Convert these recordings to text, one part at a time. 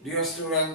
Dear student,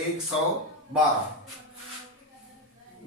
112।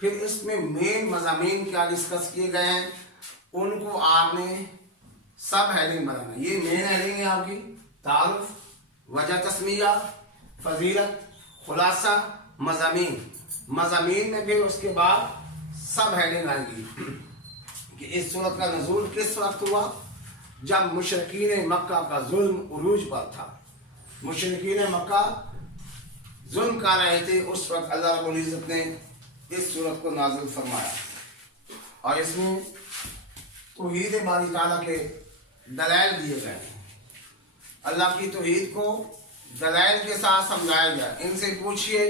پھر اس میں مین مضامین کیا ڈسکس کیے گئے ہیں ان کو آپ نے سب ہیڈنگ بنانا. یہ مین ہیڈنگ ہے آپ کی: تعارف، وجہ تسمیہ، فضیلت، خلاصہ، مضامین. مضامین میں پھر اس کے بعد سب ہیڈنگ آئے گی کہ اس سورت کا نزول کس وقت ہوا؟ جب مشرکین مکہ کا ظلم عروج پر تھا. مشرکین مکہ ظلم کر رہے تھے، اس وقت اللہ رب العزت نے اس سورت کو نازل فرمایا. اور اس میں توحید باری تعالیٰ کے دلائل دیے گئے ہیں. اللہ کی توحید کو دلائل کے ساتھ سمجھایا گیا. ان سے پوچھئے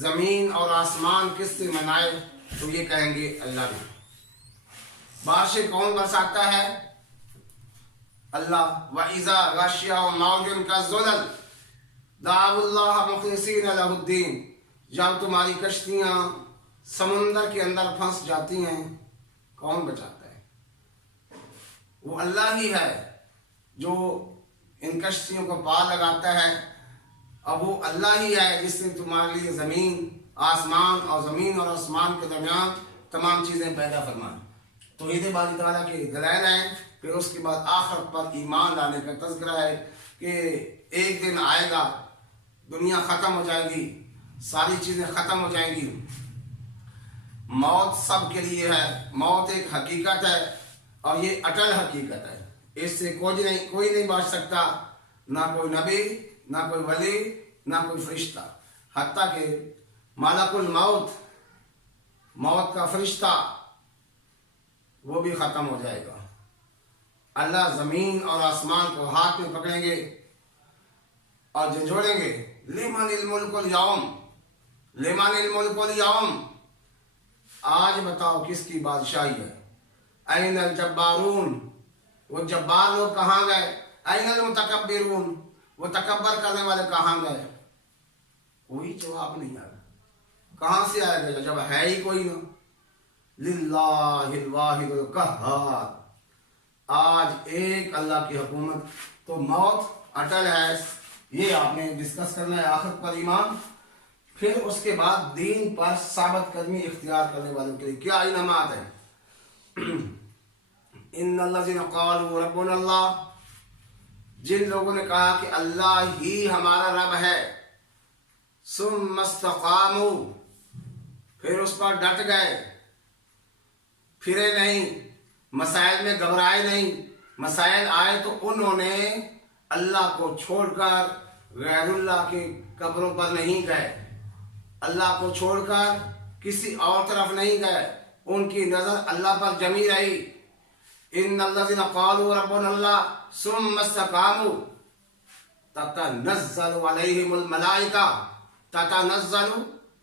زمین اور آسمان کس سے بنائے؟ تو یہ کہیں گے اللہ نے. بارشیں کون برساتا ہے؟ اللہ. وَإِذَا غَشِيَهُم مَّوْجٌ كَالظُّلَلِ دَعَوُا اللَّهَ مُخْلِصِينَ لَهُ الدِّينَ. جب تمہاری کشتیاں سمندر کے اندر پھنس جاتی ہیں، کون بچاتا ہے؟ وہ اللہ ہی ہے جو ان کشتیوں کو پار لگاتا ہے. اب وہ اللہ ہی ہے جس نے تمہارے لیے زمین، آسمان اور زمین اور آسمان کے درمیان تمام چیزیں پیدا فرمائیں. توحید باری تعالیٰ کے دلائل ہیں. پھر اس کے بعد آخرت پر ایمان لانے کا تذکرہ ہے کہ ایک دن آئے گا، دنیا ختم ہو جائے گی، ساری چیزیں ختم ہو جائیں گی. موت سب کے لیے ہے. موت ایک حقیقت ہے اور یہ اٹل حقیقت ہے. اس سے کوئی نہیں بچ سکتا، نہ کوئی نبی، نہ کوئی ولی، نہ کوئی فرشتہ. حتیٰ کہ ملک الموت، موت کا فرشتہ، وہ بھی ختم ہو جائے گا. اللہ زمین اور آسمان کو ہاتھ میں پکڑیں گے اور جھنجھوڑیں گے. لمن الملک اليوم، لمن الملک اليوم. آج بتاؤ کس کی بادشاہی ہے؟ این الجبارون، وہ جبار لوگ کہاں گئے؟ این المتکبرون، وہ تکبر کرنے والے کہاں گئے؟ کوئی جواب نہیں آ رہا. کہاں سے آئے گا جب ہے ہی کوئی نہ؟ للہ الواحد القہار. آج ایک اللہ کی حکومت. تو موت اٹل ہے، یہ آپ نے ڈسکس کرنا ہے. آخرت پر ایمان. پھر اس کے بعد دین پر ثابت قدمی اختیار کرنے والوں کے لیے کیا انعامات ہیں؟ ان الذین قالوا ربنا اللہ، جن لوگوں نے کہا کہ اللہ ہی ہمارا رب ہے، ثم استقاموا، پھر اس پر ڈٹ گئے، پھرے نہیں، مسائل میں گھبرائے نہیں. مسائل آئے تو انہوں نے اللہ کو چھوڑ کر غیر اللہ کے قبروں پر نہیں گئے، اللہ کو چھوڑ کر کسی اور طرف نہیں گئے. ان کی نظر اللہ پر جمی رہی. ان الذین قالوا ربنا اللہ ثم استقاموا تتنزل علیہم الملائکہ، تتنزل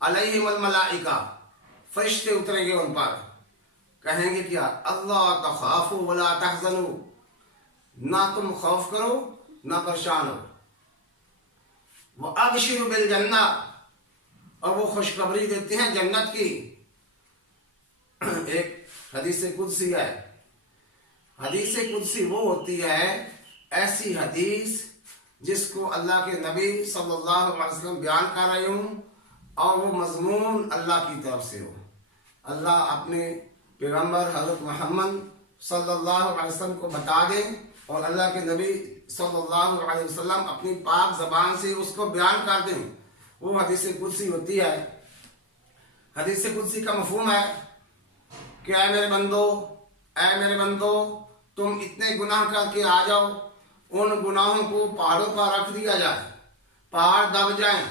علیہم الملائکہ، فرشتے اتریں گے ان پر. کہیں گے کیا؟ اللہ تخافوا ولا تحزنوا، نہ تم خوف کرو نہ پریشان ہو. وابشروا بالجنہ، اور وہ خوشخبری دیتے ہیں جنت کی. ایک حدیث قدسی ہے. حدیث قدسی وہ ہوتی ہے ایسی حدیث جس کو اللہ کے نبی صلی اللہ علیہ وسلم بیان کر رہے ہوں اور وہ مضمون اللہ کی طرف سے ہو. اللہ اپنے پیغمبر حضرت محمد صلی اللہ علیہ وسلم کو بتا دیں اور اللہ کے نبی صلی اللہ علیہ وسلم اپنی پاک زبان سے اس کو بیان کر دیں. وہ حدیث قدسی ہوتی ہے. حدیث قدسی کا مفہوم ہے کہ اے میرے بندو، اے میرے بندو، تم اتنے گناہ کر کے آ جاؤ، ان گناہوں کو پہاڑوں پر رکھ دیا جائے، پہاڑ دب جائیں،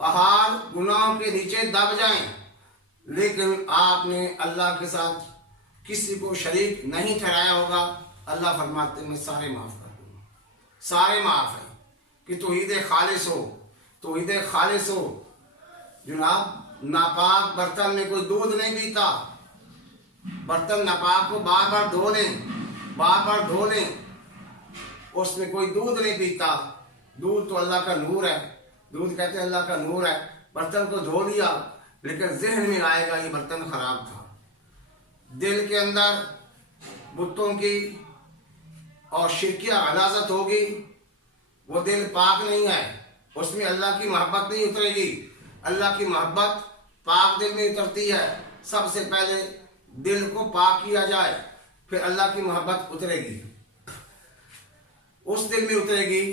پہاڑ گناہوں کے نیچے دب جائیں، لیکن آپ نے اللہ کے ساتھ کسی کو شریک نہیں ٹھہرایا ہوگا. اللہ فرماتے ہیں میں سارے معاف کر دوں گا. سارے معاف ہیں کہ توحید خالص ہو، توحید خالص ہو. جناب ناپاک برتن میں کوئی دودھ نہیں پیتا، برتن ناپاک کو بار بار دھو لیں، بار بار دھو لیں، اس میں کوئی دودھ نہیں پیتا. دودھ تو اللہ کا نور ہے، دودھ کہتے ہیں اللہ کا نور ہے. برتن کو دھو دیا لیکن ذہن میں آئے گا یہ برتن خراب تھا. دل کے اندر بتوں کی اور شرکیہ غلاظت ہوگی، وہ دل پاک نہیں ہے، اس میں اللہ کی محبت نہیں اترے گی. اللہ کی محبت پاک دل میں اترتی ہے، سب سے پہلے دل کو پاک کیا جائے، پھر اللہ کی محبت اترے گی۔ اس دل میں اترے گی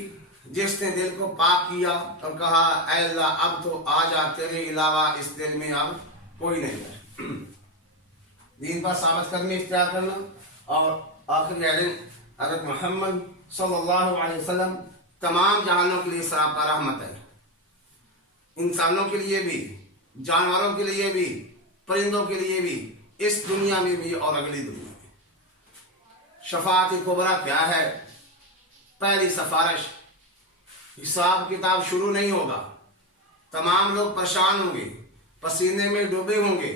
جس نے دل کو پاک کیا اور کہا اے اللہ اب تو آ جا، تیرے علاوہ اس دل میں اب کوئی نہیں ہے۔ دین پر ثابت قدمی اختیار کرنا اور آخری علم حضرت محمد صلی اللہ علیہ وسلم تمام جہانوں کے لیے سراپا رحمت ہے، انسانوں کے لیے بھی، جانوروں کے لیے بھی، پرندوں کے لیے بھی، اس دنیا میں بھی اور اگلی دنیا میں۔ شفاعت کبریٰ کیا ہے؟ پہلی سفارش، حساب کتاب شروع نہیں ہوگا، تمام لوگ پریشان ہوں گے، پسینے میں ڈوبے ہوں گے،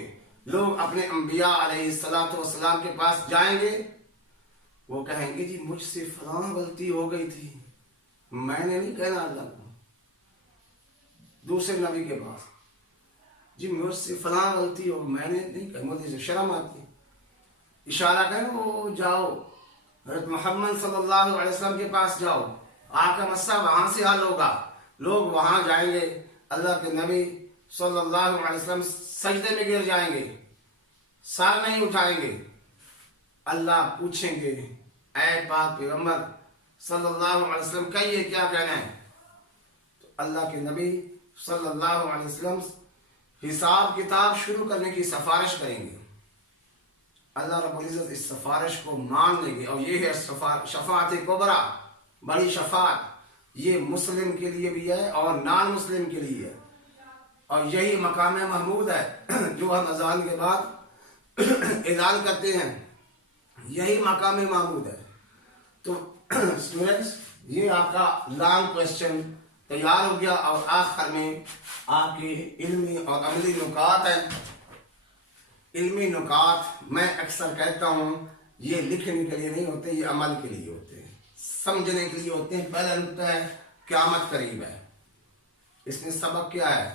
لوگ اپنے انبیاء علیہ السلام کے پاس جائیں گے، وہ کہیں گے جی مجھ سے فلاں غلطی ہو گئی تھی، میں نے نہیں کہنا اللہ کو۔ دوسرے نبی کے پاس جی مجھ سے فلاں غلطی ہو، میں نے نہیں کہا، مجھے سے شرم آتی، اشارہ کریں وہ جاؤ حضرت محمد صلی اللہ علیہ وسلم کے پاس جاؤ، آپ کا مسئلہ وہاں سے حل ہوگا۔ لوگ وہاں جائیں گے، اللہ کے نبی صلی اللہ علیہ وسلم سجدے میں گر جائیں گے، سر نہیں اٹھائیں گے، اللہ پوچھیں گے اے پاک پیغمبر صلی اللہ علیہ وسلم کہیے کیا کہنا ہے؟ تو اللہ کے نبی صلی اللہ علیہ وسلم حساب کتاب شروع کرنے کی سفارش کریں گے، اللہ رب العزت اس سفارش کو مان لیں گے، اور یہ ہے شفاعت کبریٰ، بڑی شفاعت۔ یہ مسلم کے لیے بھی ہے اور نان مسلم کے لیے ہے، اور یہی مقام محمود ہے جو ہم اذان کے بعد اعلان کرتے ہیں، یہی مقام محمود ہے۔ تو اسٹوڈنٹس یہ آپ کا لانگ کویسچن تیار ہو گیا، اور آخر میں آپ کے علمی اور عملی نکات ہیں۔ علمی نکات میں اکثر کہتا ہوں یہ لکھنے کے لیے نہیں ہوتے، یہ عمل کے لیے ہوتے ہیں، سمجھنے کے لیے ہوتے ہیں۔ پہلا نکتہ ہے قیامت قریب ہے، اس میں سبق کیا ہے؟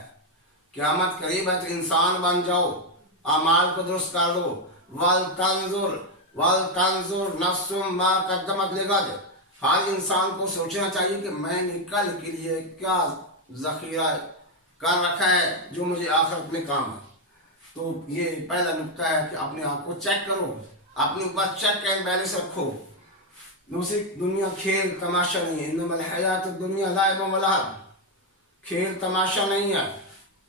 قیامت قریب ہے تو انسان بن جاؤ، اعمال کو درست کر دو۔ وَلْتَنْظُرْ نَفْسٌ مَا قَدَّمَتْ لِغَدٍ، ہر انسان کو سوچنا چاہیے کہ میں نے کل کے لیے کیا ذخیرہ کر رکھا ہے جو مجھے آخرت میں کام ہے۔ تو یہ پہلا نکتہ ہے کہ اپنے آپ کو چیک کرو، اپنے اوپر چیک اینڈ بیلنس رکھو۔ دوسری، دنیا کھیل تماشا نہیں ہے، انما الحیات الدنیا لعب و لہو، کھیل تماشا نہیں ہے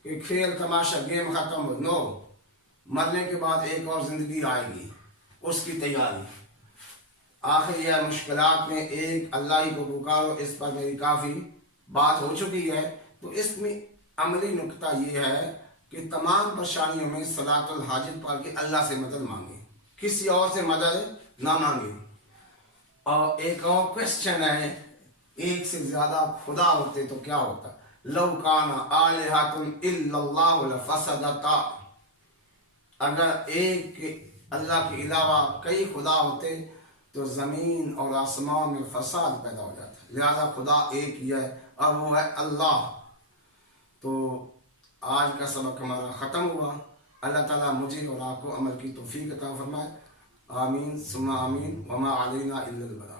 کہ کھیل تماشا گیم ختم ہو، نو، مرنے کے بعد ایک اور زندگی آئے گی، اس کی تیاری۔ آخر یہ مشکلات میں ایک اللہ ہی کو پکارو، اس پر میری کافی بات ہو چکی ہے۔ تو اس میں عملی نکتہ یہ ہے کہ تمام پریشانیوں میں صلاۃ الحاجت پڑھ کے اللہ سے مدد مانگے، کسی اور سے مدد نہ مانگے۔ اور ایک اور کویسچن ہے، ایک سے زیادہ خدا ہوتے تو کیا ہوتا؟ لو کان آلہۃ الا اللہ لفسدتا، اگر ایک اللہ کے علاوہ کئی خدا ہوتے تو زمین اور آسمان میں فساد پیدا ہو جاتا، لہذا خدا ایک ہی ہے اور وہ ہے اللہ۔ تو آج کا سبق ہمارا ختم ہوا، اللہ تعالیٰ مجھے اور آپ کو عمل کی توفیق عطا فرمائے، آمین ثم آمین، وما علینا الا البلاغ۔